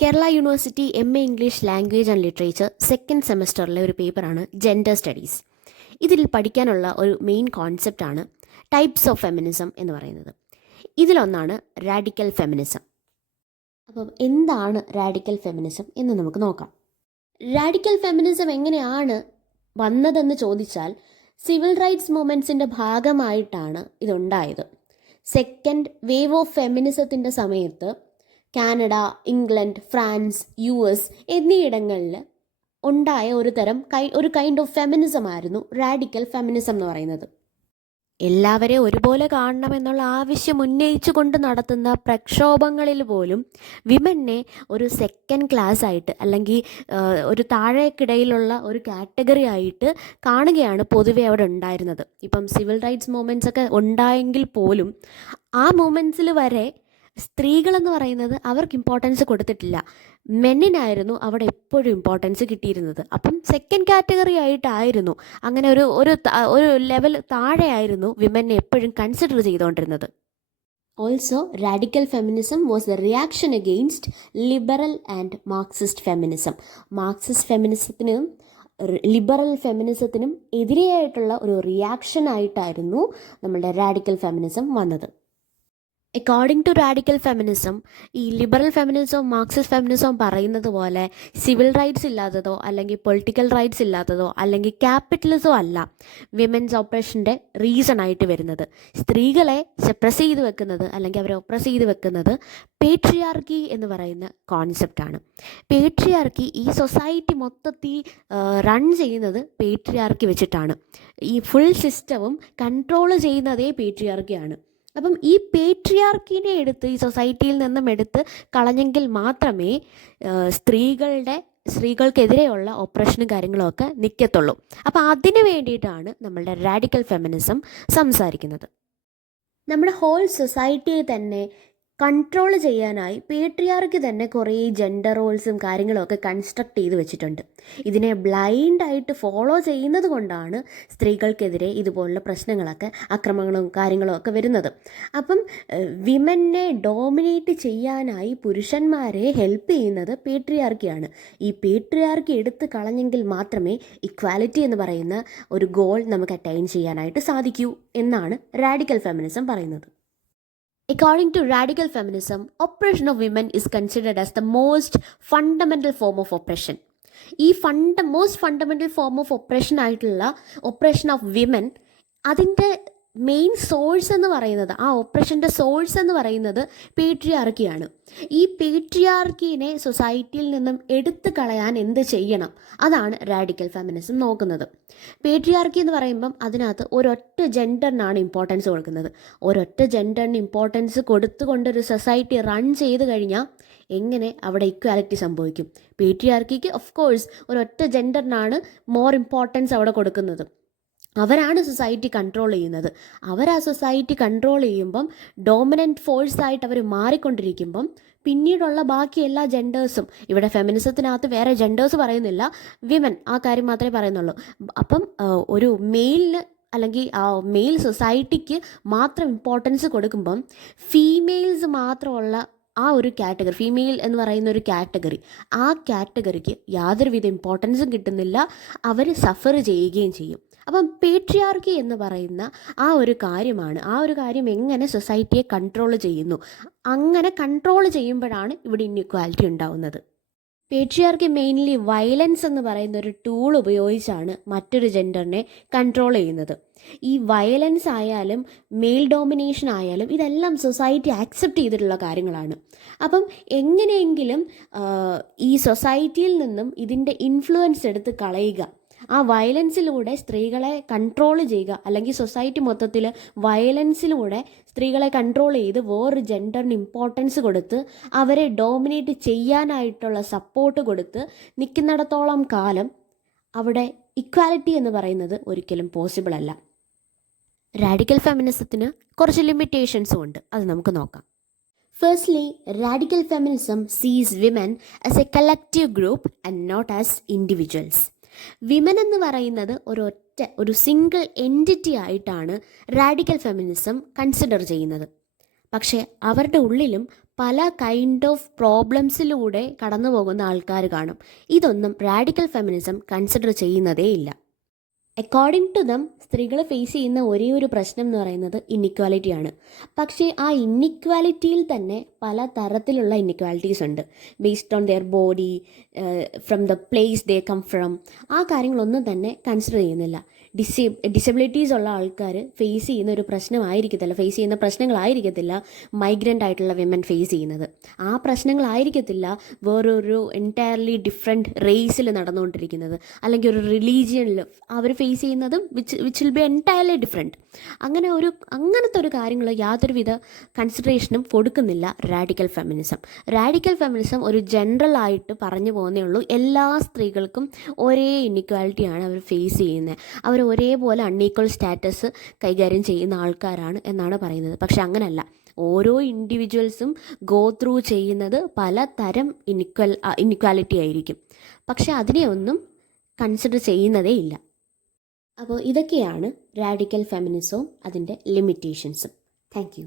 Kerala university MA English language and literature second സെമസ്റ്ററിലെ ഒരു പേപ്പറാണ് ജെൻഡർ സ്റ്റഡീസ്. ഇതിൽ പഠിക്കാനുള്ള ഒരു മെയിൻ കോൺസെപ്റ്റാണ് ടൈപ്സ് ഓഫ് ഫെമിനിസം എന്ന് പറയുന്നത്. ഇതിലൊന്നാണ് റാഡിക്കൽ ഫെമിനിസം. അപ്പം എന്താണ് റാഡിക്കൽ ഫെമിനിസം എന്ന് നമുക്ക് നോക്കാം. റാഡിക്കൽ ഫെമിനിസം എങ്ങനെയാണ് വന്നതെന്ന് ചോദിച്ചാൽ സിവിൽ റൈറ്റ്സ് മൂവ്മെൻറ്റ്സിൻ്റെ ഭാഗമായിട്ടാണ് ഇതുണ്ടായത്. സെക്കൻഡ് വേവ് ഓഫ് ഫെമിനിസത്തിൻ്റെ സമയത്ത് കാനഡ, ഇംഗ്ലണ്ട്, ഫ്രാൻസ്, US എന്നീയിടങ്ങളിൽ ഉണ്ടായ ഒരു കൈൻഡ് ഓഫ് ഫെമിനിസം ആയിരുന്നു റാഡിക്കൽ ഫെമിനിസം എന്ന് പറയുന്നത്. എല്ലാവരെയും ഒരുപോലെ കാണണമെന്നുള്ള ആവശ്യം ഉന്നയിച്ചു കൊണ്ട് നടത്തുന്ന പ്രക്ഷോഭങ്ങളിൽ പോലും വിമനെ ഒരു സെക്കൻഡ് ക്ലാസ് ആയിട്ട് അല്ലെങ്കിൽ ഒരു താഴേക്കിടയിലുള്ള ഒരു കാറ്റഗറി ആയിട്ട് കാണുകയാണ് പൊതുവെ അവിടെ ഉണ്ടായിരുന്നത്. ഇപ്പം സിവിൽ റൈറ്റ്സ് മൂവ്മെൻറ്റ്സ് ഒക്കെ ഉണ്ടായെങ്കിൽ പോലും ആ മൂവ്മെൻറ്റ്സിൽ വരെ സ്ത്രീകളെന്ന് പറയുന്നത് അവർക്ക് ഇമ്പോർട്ടൻസ് കൊടുത്തിട്ടില്ല. മെന്നിനായിരുന്നു അവിടെ എപ്പോഴും ഇമ്പോർട്ടൻസ് കിട്ടിയിരുന്നത്. അപ്പം സെക്കൻഡ് കാറ്റഗറി ആയിട്ടായിരുന്നു, അങ്ങനെ ഒരു ലെവൽ താഴെയായിരുന്നു വിമനെ എപ്പോഴും കൺസിഡർ ചെയ്തുകൊണ്ടിരുന്നത്. Also radical feminism was the reaction against liberal and Marxist feminism. Marxist ഫെമിനിസത്തിനും ലിബറൽ ഫെമിനിസത്തിനും എതിരെയായിട്ടുള്ള ഒരു റിയാക്ഷൻ ആയിട്ടായിരുന്നു നമ്മളുടെ റാഡിക്കൽ ഫെമിനിസം വന്നത്. അക്കോർഡിംഗ് ടു റാഡിക്കൽ ഫെമിനിസം, ഈ ലിബറൽ ഫെമിനിസവും മാർക്സിസ്റ്റ് ഫെമിനിസവും പറയുന്നത് പോലെ സിവിൽ റൈറ്റ്സ് ഇല്ലാത്തതോ അല്ലെങ്കിൽ പൊളിറ്റിക്കൽ റൈറ്റ്സ് ഇല്ലാത്തതോ അല്ലെങ്കിൽ ക്യാപിറ്റലിസമോ അല്ല വിമൻസ് ഓപ്പറേഷൻ്റെ റീസൺ ആയിട്ട് വരുന്നത്. സ്ത്രീകളെ സപ്രസ് ചെയ്ത് വെക്കുന്നത് അല്ലെങ്കിൽ അവരെ ഒപ്രസ് ചെയ്ത് വെക്കുന്നത് പേട്രിയാർക്കി എന്ന് പറയുന്ന കോൺസെപ്റ്റാണ്. പേട്രിയാർക്കി ഈ സൊസൈറ്റി മൊത്തത്തിൽ റൺ ചെയ്യുന്നത് പേട്രിയാർക്കി വെച്ചിട്ടാണ്. ഈ ഫുൾ സിസ്റ്റവും കൺട്രോൾ ചെയ്യുന്നതേ പേട്രിയാർക്കിയാണ്. അപ്പം ഈ പേട്രിയാർക്കിനെ എടുത്ത് ഈ സൊസൈറ്റിയിൽ നിന്നും എടുത്ത് കളഞ്ഞെങ്കിൽ മാത്രമേ സ്ത്രീകൾക്കെതിരെയുള്ള ഓപ്പറേഷനും കാര്യങ്ങളുമൊക്കെ നിൽക്കത്തുള്ളൂ. അപ്പോൾ അതിന് വേണ്ടിയിട്ടാണ് നമ്മളുടെ റാഡിക്കൽ ഫെമിനിസം സംസാരിക്കുന്നത്. നമ്മുടെ ഹോൾ സൊസൈറ്റിയെ തന്നെ കൺട്രോൾ ചെയ്യാനായി പേട്രിയാർക്കി തന്നെ കുറേ ജെൻഡർ റോൾസും കാര്യങ്ങളുമൊക്കെ കൺസ്ട്രക്ട് ചെയ്ത് വെച്ചിട്ടുണ്ട്. ഇതിനെ ബ്ലൈൻഡായിട്ട് ഫോളോ ചെയ്യുന്നത് കൊണ്ടാണ് സ്ത്രീകൾക്കെതിരെ ഇതുപോലുള്ള പ്രശ്നങ്ങളൊക്കെ, അക്രമങ്ങളും കാര്യങ്ങളും ഒക്കെ വരുന്നത്. അപ്പം വിമനെ ഡോമിനേറ്റ് ചെയ്യാനായി പുരുഷന്മാരെ ഹെൽപ്പ് ചെയ്യുന്നത് പേട്രിയാർക്കിയാണ്. ഈ പേട്രിയാർക്കി എടുത്ത് കളഞ്ഞെങ്കിൽ മാത്രമേ ഇക്വാലിറ്റി എന്ന് പറയുന്ന ഒരു ഗോൾ നമുക്ക് അറ്റൈൻ ചെയ്യാനായിട്ട് സാധിക്കൂ എന്നാണ് റാഡിക്കൽ ഫെമിനിസം പറയുന്നത്. According to radical feminism, oppression of women is considered as the most fundamental form of oppression. ഈ most fundamental form of oppression ആയിട്ടുള്ള ഒപ്രഷൻ ഓഫ് വിമൻ, അതിൻ്റെ മെയിൻ സോഴ്സ് എന്ന് പറയുന്നത്, ആ ഒപ്രഷൻ്റെ സോഴ്സ് എന്ന് പറയുന്നത് പേട്രിയാർക്കിയാണ്. ഈ പേട്രിയാർക്കിനെ സൊസൈറ്റിയിൽ നിന്നും എടുത്തു കളയാൻ എന്ത് ചെയ്യണം, അതാണ് റാഡിക്കൽ ഫെമിനിസം നോക്കുന്നത്. പേട്രിയാർക്കി എന്ന് പറയുമ്പം അതിനകത്ത് ഒരൊറ്റ ജെൻഡറിനാണ് ഇമ്പോർട്ടൻസ് കൊടുക്കുന്നത്. ഒരൊറ്റ ജെൻഡറിന് ഇമ്പോർട്ടൻസ് കൊടുത്തുകൊണ്ടൊരു സൊസൈറ്റി റൺ ചെയ്ത് കഴിഞ്ഞാൽ എങ്ങനെ അവിടെ ഇക്വാലിറ്റി സംഭവിക്കും? പേട്രിയാർക്കിക്ക് ഓഫ് കോഴ്സ് ഒരൊറ്റ ജെൻഡറിനാണ് മോർ ഇമ്പോർട്ടൻസ് അവിടെ കൊടുക്കുന്നത്. അവരാണ് സൊസൈറ്റി കൺട്രോൾ ചെയ്യുന്നത്. ആ സൊസൈറ്റി കൺട്രോൾ ചെയ്യുമ്പം ഡോമിനൻറ്റ് ഫോഴ്സായിട്ട് അവർ മാറിക്കൊണ്ടിരിക്കുമ്പം പിന്നീടുള്ള ബാക്കി എല്ലാ ജെൻഡേഴ്സും, ഇവിടെ ഫെമിനിസത്തിനകത്ത് വേറെ ജെൻഡേഴ്സ് പറയുന്നില്ല, വിമൻ ആ കാര്യം മാത്രമേ പറയുന്നുള്ളൂ. അപ്പം ഒരു മെയിലിന് അല്ലെങ്കിൽ ആ മെയിൽ സൊസൈറ്റിക്ക് മാത്രം ഇമ്പോർട്ടൻസ് കൊടുക്കുമ്പം ഫീമെയിൽസ് മാത്രമുള്ള ആ ഒരു കാറ്റഗറി, ഫീമെയിൽ എന്ന് പറയുന്ന ഒരു കാറ്റഗറി, ആ കാറ്റഗറിക്ക് യാതൊരുവിധ ഇമ്പോർട്ടൻസും കിട്ടുന്നില്ല, അവർ സഫർ ചെയ്യുകയും ചെയ്യും. അപ്പം പേട്രിയാർക്കി എന്ന് പറയുന്ന ആ ഒരു കാര്യം എങ്ങനെ സൊസൈറ്റിയെ കൺട്രോൾ ചെയ്യുന്നു, അങ്ങനെ കൺട്രോൾ ചെയ്യുമ്പോഴാണ് ഇവിടെ ഇൻഇക്വാലിറ്റി ഉണ്ടാവുന്നത്. പേട്രിയാർക്കി മെയിൻലി വയലൻസ് എന്ന് പറയുന്ന ഒരു ടൂൾ ഉപയോഗിച്ചാണ് മറ്റൊരു ജെൻഡറിനെ കൺട്രോൾ ചെയ്യുന്നത്. ഈ വയലൻസ് ആയാലും മെയിൽ ഡോമിനേഷൻ ആയാലും ഇതെല്ലാം സൊസൈറ്റി ആക്സെപ്റ്റ് ചെയ്തിട്ടുള്ള കാര്യങ്ങളാണ്. അപ്പം എങ്ങനെയെങ്കിലും ഈ സൊസൈറ്റിയിൽ നിന്നും ഇതിൻ്റെ ഇൻഫ്ലുവൻസ് എടുത്ത് കളയുക, ആ വയലൻസിലൂടെ സ്ത്രീകളെ കൺട്രോൾ ചെയ്യുക, അല്ലെങ്കിൽ സൊസൈറ്റി മൊത്തത്തിൽ വയലൻസിലൂടെ സ്ത്രീകളെ കൺട്രോൾ ചെയ്ത് വേറൊരു ജെൻഡറിന് ഇമ്പോർട്ടൻസ് കൊടുത്ത് അവരെ ഡോമിനേറ്റ് ചെയ്യാനായിട്ടുള്ള സപ്പോർട്ട് കൊടുത്ത് നിൽക്കുന്നിടത്തോളം കാലം അവിടെ ഇക്വാലിറ്റി എന്ന് പറയുന്നത് ഒരിക്കലും പോസിബിൾ അല്ല. റാഡിക്കൽ ഫെമിനിസത്തിന് കുറച്ച് ലിമിറ്റേഷൻസും ഉണ്ട്, അത് നമുക്ക് നോക്കാം. Firstly, radical feminism sees women as a collective group and not as individuals. Women എന്ന് പറയുന്നത് ഒരു സിംഗിൾ എൻറ്റിറ്റി ആയിട്ടാണ് റാഡിക്കൽ ഫെമിനിസം കൺസിഡർ ചെയ്യുന്നത്. പക്ഷേ അവരുടെ ഉള്ളിലും പല കൈൻഡ് ഓഫ് പ്രോബ്ലംസിലൂടെ കടന്നു പോകുന്ന ആൾക്കാർ കാണും. ഇതൊന്നും റാഡിക്കൽ ഫെമിനിസം കൺസിഡർ ചെയ്യുന്നതേ ഇല്ല. അക്കോർഡിംഗ് ടു ദം സ്ത്രീകൾ ഫേസ് ചെയ്യുന്ന ഒരേ ഒരു പ്രശ്നം എന്ന് പറയുന്നത് ഇന്നിക്വാലിറ്റിയാണ്. പക്ഷേ ആ ഇന്നിക്വാലിറ്റിയിൽ തന്നെ പല തരത്തിലുള്ള ഇന്നിക്വാലിറ്റീസ് ഉണ്ട്. Based on their body, from the place they come from, ആ കാര്യങ്ങളൊന്നും തന്നെ കൺസിഡർ ചെയ്യുന്നില്ല. ഡിസബിലിറ്റീസ് ഉള്ള ആൾക്കാർ ഫേസ് ചെയ്യുന്ന ഒരു ഫേസ് ചെയ്യുന്ന പ്രശ്നങ്ങളായിരിക്കത്തില്ല മൈഗ്രൻ്റ് ആയിട്ടുള്ള വിമൻ ഫേസ് ചെയ്യുന്നത്. ആ പ്രശ്നങ്ങളായിരിക്കത്തില്ല വേറൊരു എൻറ്റയർലി ഡിഫറെൻറ്റ് റേസിൽ നടന്നുകൊണ്ടിരിക്കുന്നത്, അല്ലെങ്കിൽ ഒരു റിലീജിയനിൽ അവർ ഫേസ് ചെയ്യുന്നതും which will be entirely different. അങ്ങനത്തെ ഒരു കാര്യങ്ങൾ യാതൊരുവിധ കൺസിഡറേഷനും കൊടുക്കുന്നില്ല റാഡിക്കൽ ഫെമിനിസം. റാഡിക്കൽ ഫെമിനിസം ഒരു ജനറൽ ആയിട്ട് പറഞ്ഞു പോകുന്നേ ഉള്ളൂ. എല്ലാ സ്ത്രീകൾക്കും ഒരേ ഇന്നിക്വാലിറ്റിയാണ് അവർ ഫേസ് ചെയ്യുന്നത്, അവർ ഒരേപോലെ അൺഈക്വൽ സ്റ്റാറ്റസ് കൈകാര്യം ചെയ്യുന്ന ആൾക്കാരാണ് എന്നാണ് പറയുന്നത്. പക്ഷെ അങ്ങനല്ല. ഓരോ ഇൻഡിവിജ്വൽസും ഗോ ത്രൂ ചെയ്യുന്നത് പലതരം ഇന്നിക്വാലിറ്റി ആയിരിക്കും. പക്ഷെ അതിനെ ഒന്നും കൺസിഡർ ചെയ്യുന്നതേ ഇല്ല. അപ്പോൾ ഇതൊക്കെയാണ് റാഡിക്കൽ ഫെമിനിസവും അതിൻ്റെ ലിമിറ്റേഷൻസും. Thank you.